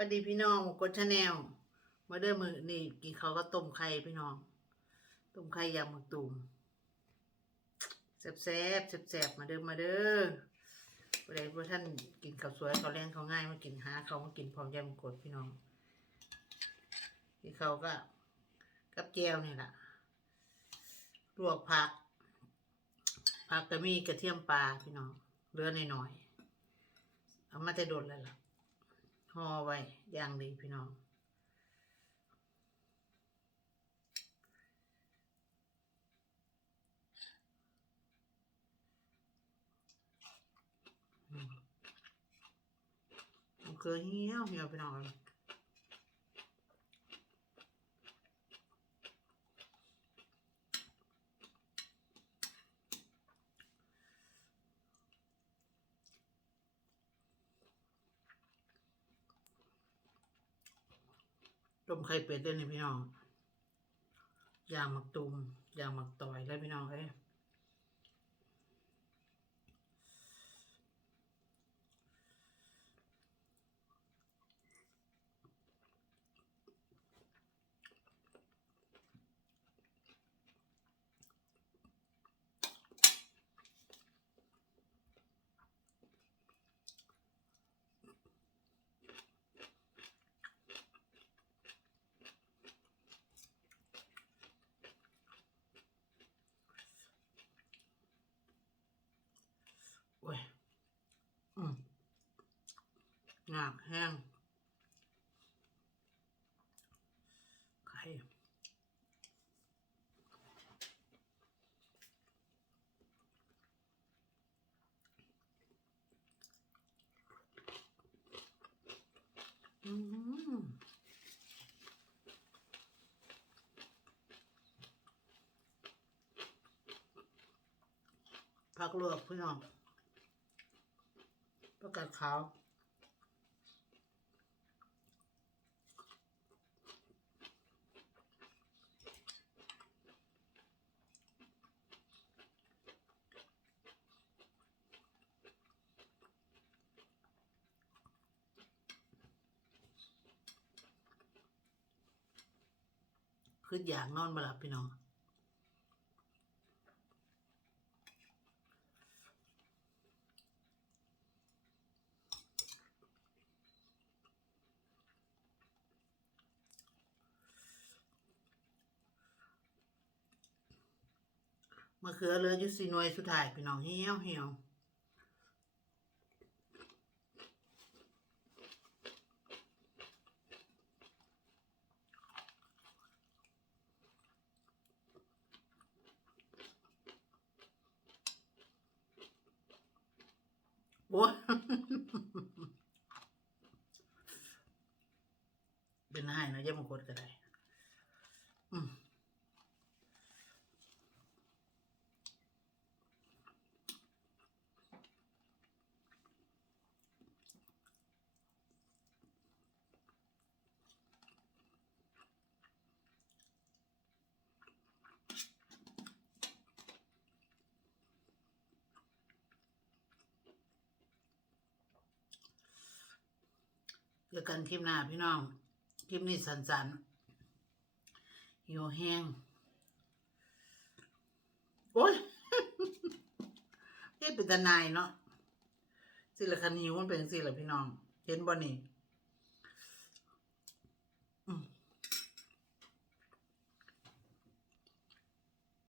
วัสดีพี่น้องกดชาแนลมาเด้อมือนี่กินเขาก็ต้มไข่พี่น้อง ต้มไข่ยำหมึกตุ่มแซ่บแซ่บแซ่บแซ่บมาเด้อมาเด้อะเดี๋ยวท่านกินข้าวสวยข้าวแรงข้าวง่ายมากินหาเขามากินพร้อมยำกดพี่น้องกินเขาก็ กับแก้วนี่แหละลวกผัก ผักก็มีกระเทียมปลาพี่น้องเลือหน่อยๆเอามาแต่โดดแล้วล่ะ ห่อไว้อย่างดีพี่น้อง มันเคยเงี้ยวเหี่ยวพี่น้อง ต้มไข่เป็ดด้วยนี่พี่น้องย่างหมักตุมย่างหมักต่อยแล้วพี่น้องเอ้ โอ้ยอืมงากแห้งไข่อืมผักลวกพี่น้อง ประกาศขาวคืออยากนอนมาหลับพี่น้อง มะเขือเหลืออยู่สี่หน่วยสุดท้ายพี่น้องเหี่ยวเหี่ยวโอ้เป็นให้นะอย่ามากดก็ได้ เจอกันคลิปหน้าพี่น้อง คลิปนี้สันๆหิวแห้ง โอ้ยเฮ็ดเป็นตาหนายเนาะสิละคันหิวมันเป็นสิละพี่น้อง เห็นบ่นี่